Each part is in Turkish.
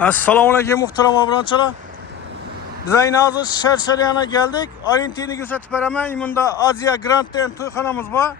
Assalomu alaykum muhtaram obunachilar. Biz ayni hozir Sharshariyaga keldik. Orientini ko'rsatib beraman. Bunda Aziya Grand degan to'yxonamiz bor.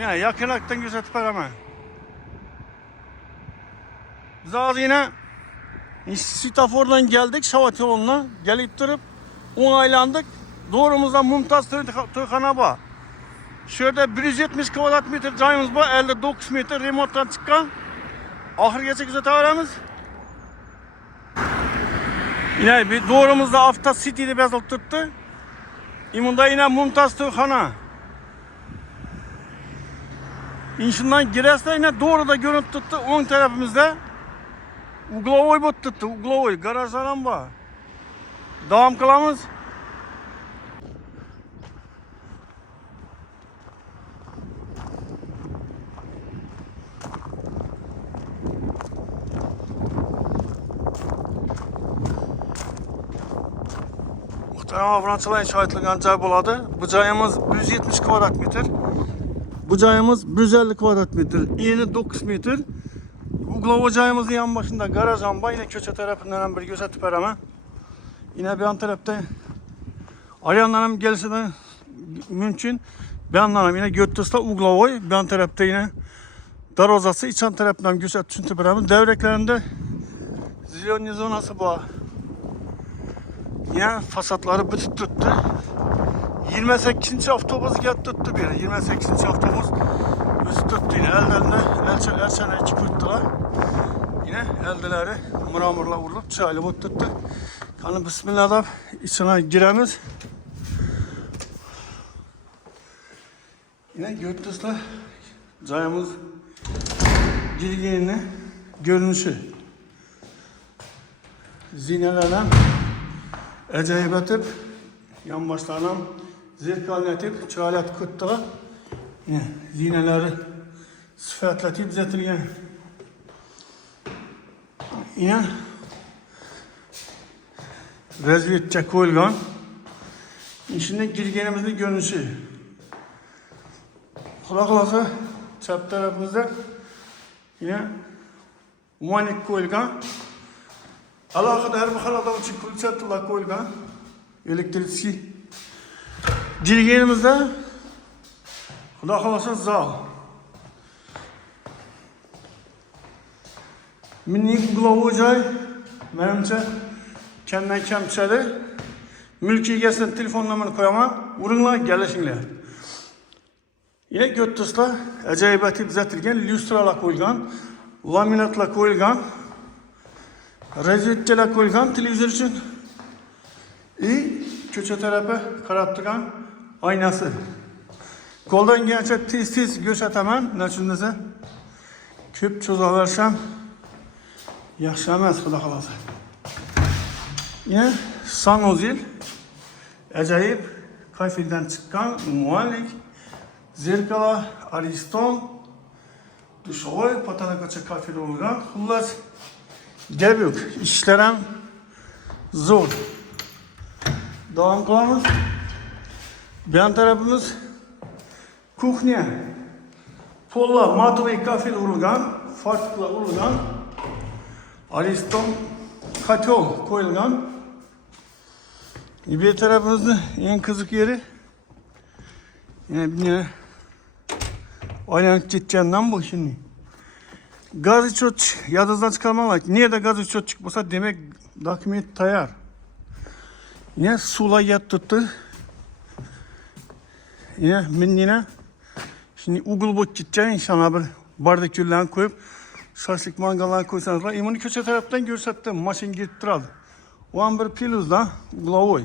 Yana yaqinroqdan ko'rsatib beraman. Biz hozir yana svetofordan geldik, Shavat yo'lidan gelip turib, o'ngaylandik. Doğrumuzda Mumtaz to'yxona bor. Şurada 170 kvadrat metr joyimiz bor, 59 metr remontdan chiqqan. Oxirigacha kuzataveramiz. Yine bir doğrumuzda Afta City'de bezilip tuttu. Bunda yine Mumtaz to'yxona. İnşundan girerse yine doğruda görüntü tuttu. 10 tarafımızda uglovoy bot tuttu. Uglovoy garajlar ham bor. Devam qilamiz. Muhterem obunachilar, shohidlagan joy bo'ladi. Bu joyimiz 170 kvadrat metr. Bu joyimiz 150 kvadrat metr. Eni 9 metr. Uglovoy joyimizning yan başında garaj ham bor. Yine ko'cha tarafından ham bir ko'rsatib beraman. Yine bir yan tarafta arayanlar ham gelishida mümkün. Bir yandan ham yine götürsüzde uglovoy. Bir yan tarafta yine darvozasi içan tarafından ko'rsatib tushuntirib beraman. Devreklerinde ziloniy zonası bor. Ya fasatları bitip tuttu. 28. avtobus gelip tuttu bir. 28. avtobus üst tuttu yine. Ellerinde elçene iki kurttular. Yine eldeleri mıramırla vurulup çaylı bot tuttu. Kanı bismillah da içine giremiz. Yine gördüğünüzde cayımız girgenine görünüşü. Zinelerden acayip atıp yan başlarına zirkalinetip çalet kuttular. Yine zineleri sıfatlatip düzeltilgen. Yine rezvetçe koyulgan. İçinde girgenimizin görünüşü. Kulaklısı çap tarafımızda yine umanik koyulgan. Alakada her bakaladan için kulçatıla koyulgan. Elektrikli. Girgenimizde kulaklısı zal. Minik uglovoy joy. Menimce kendinden kemçeli. Mülki egesinin telefon numarını koyama. Vurunlar, gelişinler. Yine götürsüzler. Acayip etip düzeltilgen. Lüstralar koyulgan. Laminatla koyulgan. Rezvetçeler koyulgan televizyon için. Köçe tarafı karattırgan aynası. Koldan gençe tez gösteremem. Ne düşündüse? Köp çoza versem yaşamaz kuda kalası. Yine sanozil. Acayip kayfilden çıkan muhallik. Zerkala, Ariston. Duşoy, patanakaça kafede olgan. Hullas. Gebük. İşlerem zor. Devam kılamız. Bir yan tarafımız kuchnya. Polla matoviy kafel urulgan, farklı urulgan. Ariston katyol koyulgan. Bir tarafımızda en kızık yeri. Yine aynen gideceğinden bu şimdi. Gaz içot yadızdan çıkarmamak. Niye de gaz içot çıkmasa demek dokumент tayar. Yine sula yat tuttu. Yine şimdi ugul bot gideceğim inşallah bir barbekülerini koyup şaşlık mangallarını koysanız var. İmini köşe taraftan görsettim. Maşin girip duraldı. O an bir piluzla uglovoy.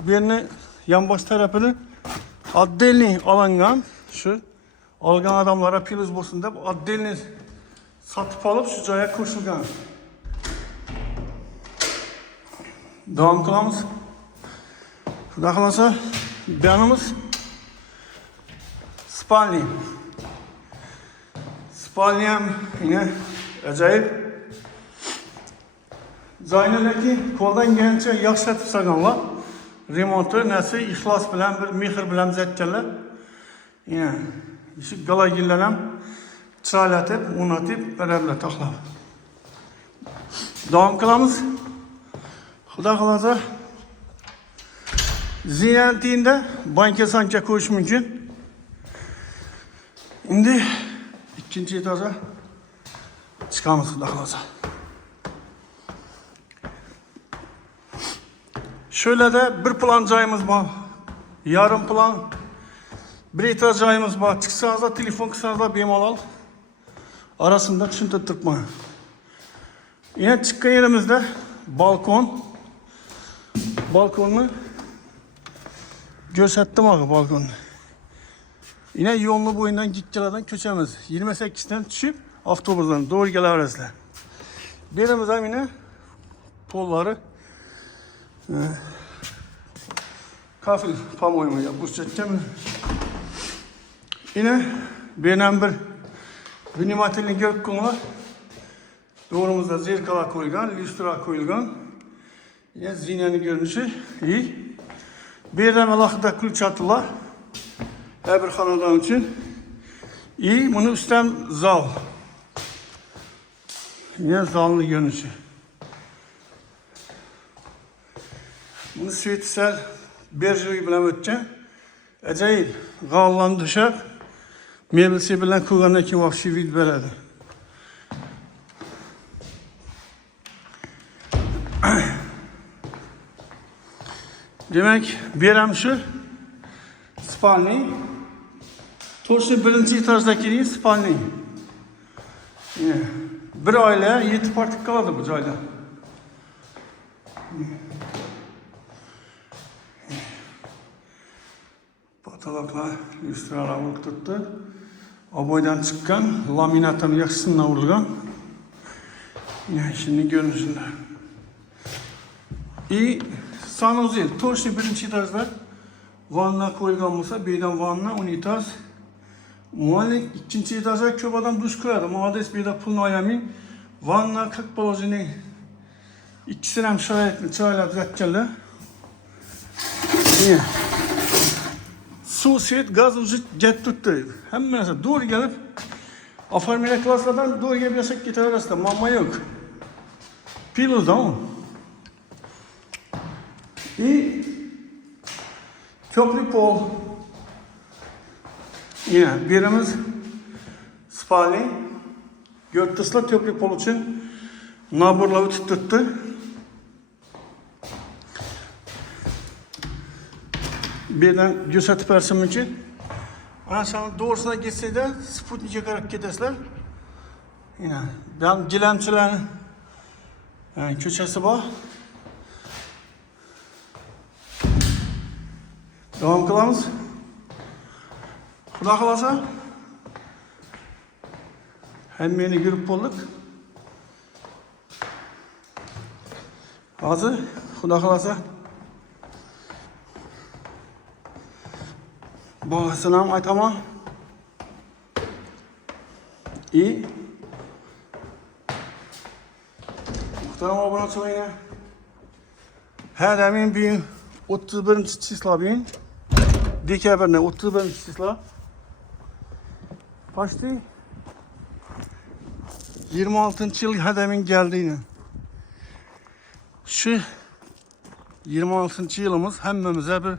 Birini yan baş tarafını addelini alangan şu algan adamlara piluz bulsun deyip addelini satıp alıp şu caya koşulgan. Devam kılamız. Şurada kalırsa yanımız spalni. Spalni hem yine acayip. Zayneleki koldan gelince yaxshilatib salganlar. Remontu nasi ixlos bilan bir mehr bilan düzeltganlar. Yine şu galagillar ham chiroylatib, o'rnatib, barablar taxlab. Devam kılamiz. Xudo xolasa ziynatinde banka sancha ko'yish mumkin. Endi ikkinchi etaja chiqamiz xudo xolasa. Şöyle de bir plan joyimiz var. Yarım plan. Bir etaj joyimiz var. Chiqsangiz da telefon qilsangiz da bemalol arasında tushuntirib mana. Yine çıkan yerimizde balkon. Balkonunu gösterdim abi balkonu. Yine yolunu boyundan gitgelerden köçemiz. 28'den düşüp avtobusdan doğru gelebilirsiniz. Birimiz hem yine polları kafil pamuğumu yapıştıracağım. Yine benim bir vinimatilini görüp var. Doğrumuzda zerkala koyulgan, lüstra koyulgan. Yine zinyanın görünüşü iyi. Bir de melakıda kül çatılar. Her bir hanadan için. İyi, bunu üstten zal. Yine zallı görünüşü. Bunu süitsel berjeri bilen öteceğim. Acayip, gallan düşer. Mebelsi bilen kullanırken ki vahşi vid veredi. Demek bir şu spalni. Toşun birinci etajdaki spalni. Bir aile 7 partik kaldı bu cayda. Patalaklar, lüstralar vurup tuttu. Aboydan çıkan, laminatın yaxşısına vurulgan. Şimdi görünüşünde. İyi. Sanuzel, toşun birinci etajda vanna koyulgan olsa, birden vanna, unitas. Muhallik ikinci etaja köp adam duş koyardı. Muhallis bir de pulunu ayamayın. Vanna 40 balajını ikisini hem şahitli çayla düzeltkenler. İyi. Su, svet, gaz ucu jet tuttu. Hem mesela doğru gelip afarmile klaslardan doğru gelip yasak gitar arasında. Mamma yok. Piluz da mı? İyi. Köprü pol. Yine birimiz spalni. Göktüsla köprü pol için naburla tuttu. Birden gösterip versin için. Ana sana doğrusuna gitse de Sputnik'e kadar gidersler. Yine ben gilemçilerin yani köşesi var. Devam kılamız. Xudo xolasa hammani görüp bolduk. Hozir Xudo xolasa bahasini ham aytaman. İyi. Muhtaram obunachilar. Her daim bir 31 числа bugün. Dekabrning 31 числа. Почти 26 yıl hedemin geldiğini. Şu 26 yılımız hemmemize bir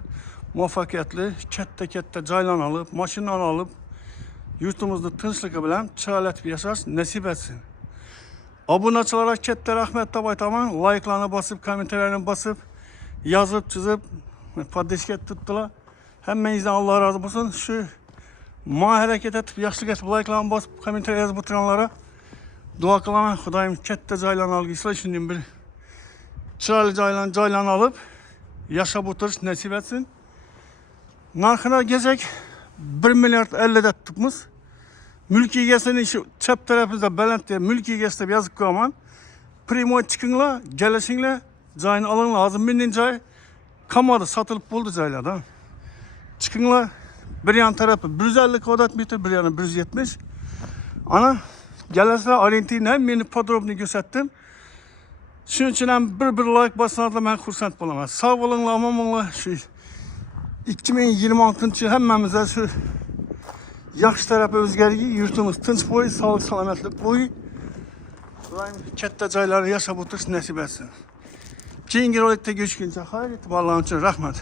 muvaffakiyetli, katta joylarni alıp, maşinalarni alıp, yurtimizda tinchlik bilan chiroyli yashash nasib etsin. Obunachilarga katta rahmat deb aytaman. Like'larni bosib, kommentariylarni bosib, yozib, chizib, poddeşka tutdilar. Hemmangizdan Allah razı olsun. Şu ma hareket etib, yaxshilik etib, like'larni bosib, kommentariy yozib o'tirganlarga duo qilaman. Xudoyim katta joylarni alg'islar, shunday bir chiroyli joylarni olib, yashab o'tirish nasib etsin. Narxına gezek 1 milyard 50 de tutmuş. Mülki egesini şu çap tarafımızda Belent'te mülki egesi de yazık koyman. Primo çıkınla, gelişinle cayını alın lazım. Benden cay kamadı satılıp buldu caylardan. Çıkınla bir yan tarafı 150 kvadratmetre, bir yanı 170. Ana gelirse ayrıntıyla hem beni podrobni gösterdim. Şunun için hem bir like basınlarla ben kursant bulamaz. Sağ olun, aman Allah şu 2026 yıl hemmemize şu yaxşı tarafı özgərliyi, yurtumuz tinch boyu, sağlık salametlik boyu. Xudoyim katta joylarda yashab o'tirish nasib etsin. Keyingi rolikda görüşguncha xayr, e'tiborlaringiz uchun rahmat.